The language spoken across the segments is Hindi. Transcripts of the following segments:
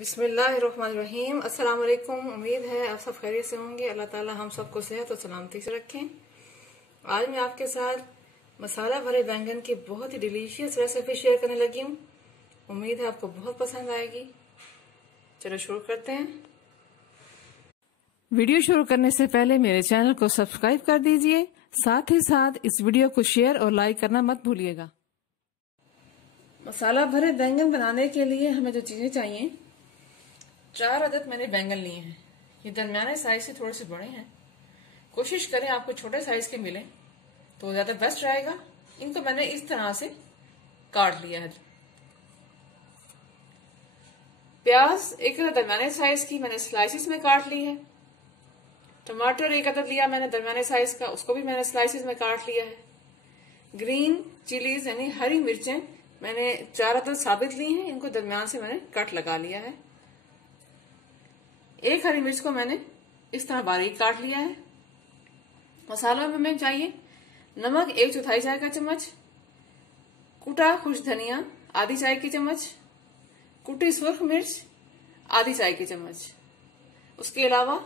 बिस्मिल्लाहिर्रहमानिर्रहीम। अस्सलाम वालेकुम। उम्मीद है आप सब खैरियत से होंगे। अल्लाह ताला हम सबको सेहत और सलामती से रखें। आज मैं आपके साथ मसाला भरे बैंगन की बहुत ही डिलीशियस रेसिपी शेयर करने लगी हूँ। उम्मीद है आपको बहुत पसंद आएगी। चलो शुरू करते हैं। वीडियो शुरू करने से पहले मेरे चैनल को सब्सक्राइब कर दीजिए, साथ ही साथ इस वीडियो को शेयर और लाइक करना मत भूलिएगा। मसाला भरे बैंगन बनाने के लिए हमें जो चीजें चाहिए, 4 अदद मैंने बैंगन लिए हैं। ये दरमियाने साइज से थोड़े से बड़े हैं। कोशिश करें आपको छोटे साइज के मिले तो ज्यादा बेस्ट रहेगा। इनको मैंने इस तरह से काट लिया है। प्याज 1 अदद दरमियाने साइज की मैंने स्लाइसिस में काट ली है। टमाटर 1 अदद लिया मैंने दरमियाने साइज का, उसको भी मैंने स्लाइसिस में काट लिया है। ग्रीन चिलीज यानी हरी मिर्चें मैंने 4 अदद साबित ली हैं। इनको दरमियान से मैंने कट लगा लिया है। 1 हरी मिर्च को मैंने इस तरह बारीक काट लिया है। मसालों में हमें चाहिए नमक 1/4 चाय का चम्मच, कुटा खुश धनिया आधी चाय की चम्मच, कुटी सुर्ख मिर्च आधी चाय की चम्मच, उसके अलावा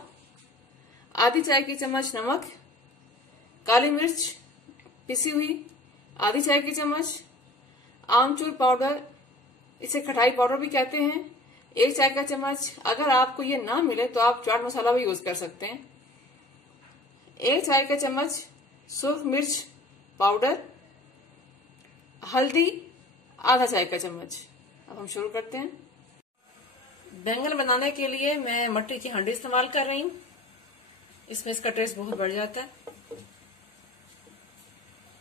आधी चाय की चम्मच नमक, काली मिर्च पिसी हुई आधी चाय की चम्मच, आमचूर पाउडर इसे खटाई पाउडर भी कहते हैं 1 चाय का चम्मच। अगर आपको ये ना मिले तो आप चाट मसाला भी यूज कर सकते हैं। 1 चाय का चम्मच सुर्ख मिर्च पाउडर, हल्दी आधा चाय का चम्मच। अब हम शुरू करते हैं। बैंगन बनाने के लिए मैं मट्टी की हांडी इस्तेमाल कर रही हूँ। इसमें इसका टेस्ट बहुत बढ़ जाता है।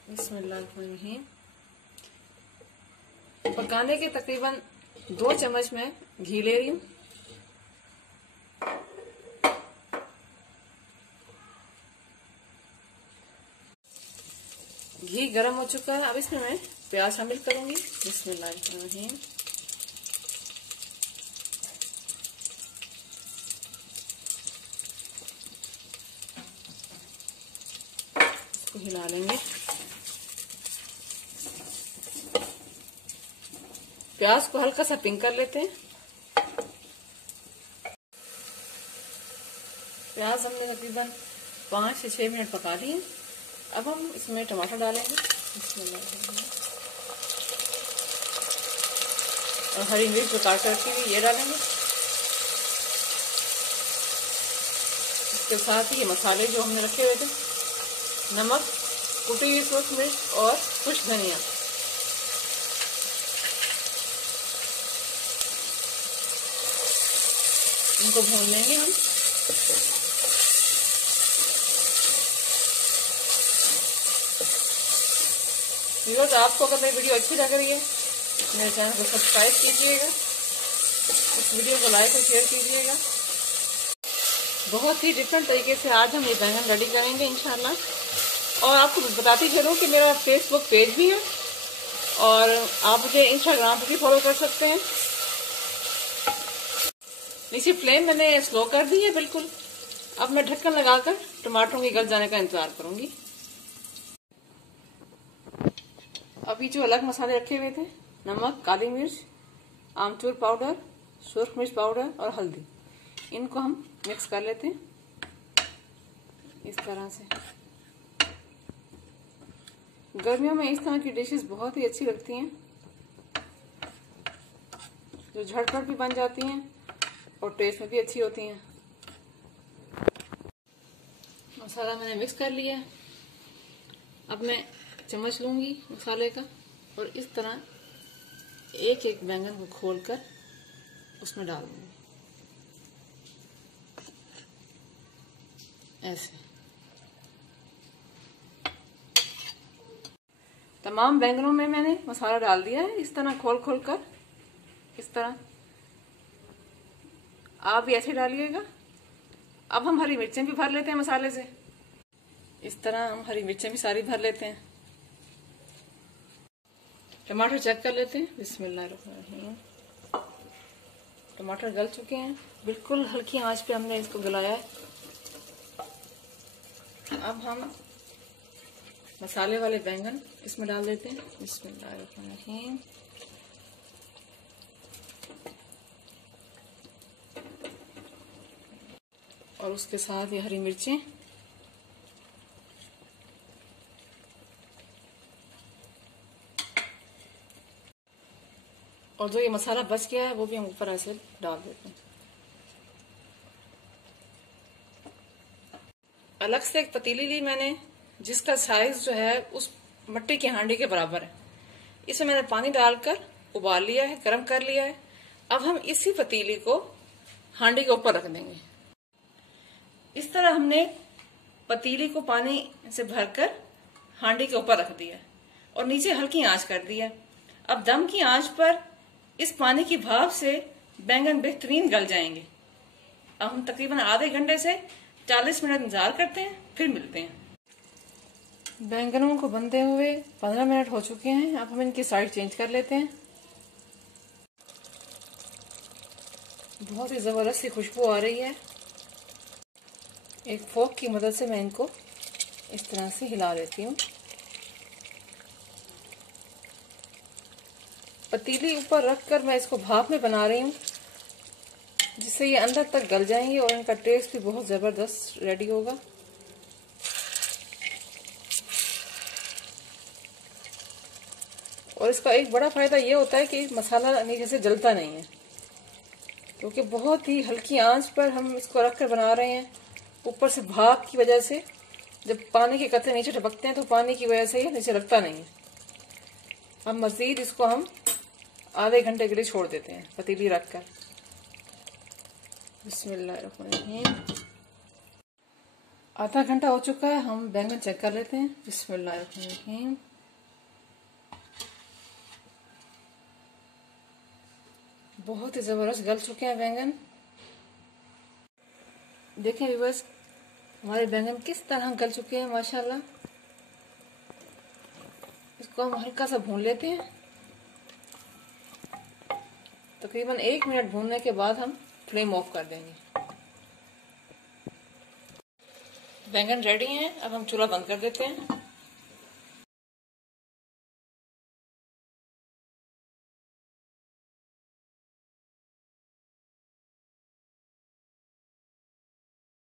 बिस्मिल्लाहिर्रहमानिर्रहीम। पकाने के तकरीबन 2 चम्मच मैं घी ले रही हूँ। घी गर्म हो चुका है। अब इसमें मैं प्याज शामिल करूंगी। बिस्मिल्लाहिर्रहमानिर्रहीम। इसको हिला लेंगे। प्याज को हल्का सा पिंक कर लेते हैं। प्याज हमने तकरीबन 5 से 6 मिनट पका लिए। अब हम इसमें टमाटर डालेंगे और हरी मिर्च जो काट करके भी ये डालेंगे। इसके साथ ही ये मसाले जो हमने रखे हुए थे, नमक, कुटी हुई सुर्ख मिर्च और कुछ धनिया, इनको भून लेंगे हम। व्यूअर्स, आपको अगर मेरी वीडियो अच्छी लग रही है मेरे चैनल को सब्सक्राइब कीजिएगा, इस वीडियो को लाइक और शेयर कीजिएगा। बहुत ही डिफरेंट तरीके से आज हम ये बैंगन रेडी करेंगे इंशाल्लाह। और आपको बताती चलूं कि मेरा फेसबुक पेज भी है और आप मुझे इंस्टाग्राम पर भी फॉलो कर सकते हैं। नीचे फ्लेम मैंने स्लो कर दी है बिल्कुल। अब मैं ढक्कन लगाकर टमाटरों के गल जाने का इंतजार करूंगी। अभी जो अलग मसाले रखे हुए थे, नमक, काली मिर्च, आमचूर पाउडर, सुर्ख मिर्च पाउडर और हल्दी, इनको हम मिक्स कर लेते हैं इस तरह से। गर्मियों में इस तरह की डिशेस बहुत ही अच्छी लगती हैं, जो झटपट भी बन जाती हैं और टेस्ट में भी अच्छी होती हैं। मसाला मैंने मिक्स कर लिया है। अब मैं चम्मच लूंगी मसाले का और इस तरह एक एक बैंगन को खोलकर उसमें डाल दूंगी ऐसे। तमाम बैंगनों में मैंने मसाला डाल दिया है इस तरह खोल खोल कर। इस तरह आप भी ऐसे डालिएगा। अब हम हरी मिर्चें भी भर लेते हैं मसाले से। इस तरह हम हरी मिर्चें भी सारी भर लेते हैं। टमाटर चेक कर लेते हैं। बिस्मिल्लाहिर्रहमानिर्रहीम। टमाटर गल चुके हैं। बिल्कुल हल्की आंच पे हमने इसको गलाया है। अब हम मसाले वाले बैंगन इसमें डाल देते हैं। बिस्मिल्लाहिर्रहमानिर्रहीम। और उसके साथ ये हरी मिर्चें। और जो ये मसाला बच गया है वो भी हम ऊपर ऐसे डाल देते हैं। अलग से एक पतीली ली मैंने, जिसका साइज जो है उस मट्टी की हांडी के बराबर है। इसमें मैंने पानी डालकर उबाल लिया है, गर्म कर लिया है। अब हम इसी पतीली को हांडी के ऊपर रख देंगे। इस तरह हमने पतीली को पानी से भरकर हांडी के ऊपर रख दिया और नीचे हल्की आंच कर दिया। अब दम की आंच पर इस पानी की भाप से बैंगन बेहतरीन गल जाएंगे। अब हम तकरीबन आधे घंटे से 40 मिनट इंतजार करते हैं, फिर मिलते हैं। बैंगनों को बनते हुए 15 मिनट हो चुके हैं। अब हम इनकी साइड चेंज कर लेते हैं। बहुत ही जबरदस्त सी खुशबू आ रही है। एक फोक की मदद से मैं इनको इस तरह से हिला लेती हूँ। पतीली ऊपर रखकर मैं इसको भाप में बना रही हूँ, जिससे ये अंदर तक गल जाएंगे और इनका टेस्ट भी बहुत जबरदस्त रेडी होगा। और इसका एक बड़ा फायदा ये होता है कि मसाला नीचे से जलता नहीं है, क्योंकि बहुत ही हल्की आंच पर हम इसको रखकर बना रहे हैं। ऊपर से भाप की वजह से जब पानी के कतरे नीचे टपकते हैं तो पानी की वजह से ये नीचे लगता नहीं है। अब मजीद इसको हम आधे घंटे के लिए छोड़ देते हैं पतीली रखकर। बिस्मिल्लाहिर्रहमानिर्रहीम। आधा घंटा हो चुका है, हम बैंगन चेक कर लेते हैं। बिस्मिल्लाहिर्रहमानिर्रहीम। बहुत ही जबरदस्त गल चुके हैं बैंगन। देखें व्यूअर्स, हमारे बैंगन किस तरह गल चुके हैं माशाल्लाह। इसको हम हल्का सा भून लेते हैं। तकरीबन 1 मिनट भूनने के बाद हम फ्लेम ऑफ कर देंगे। बैंगन रेडी हैं। अब हम चूल्हा बंद कर देते हैं।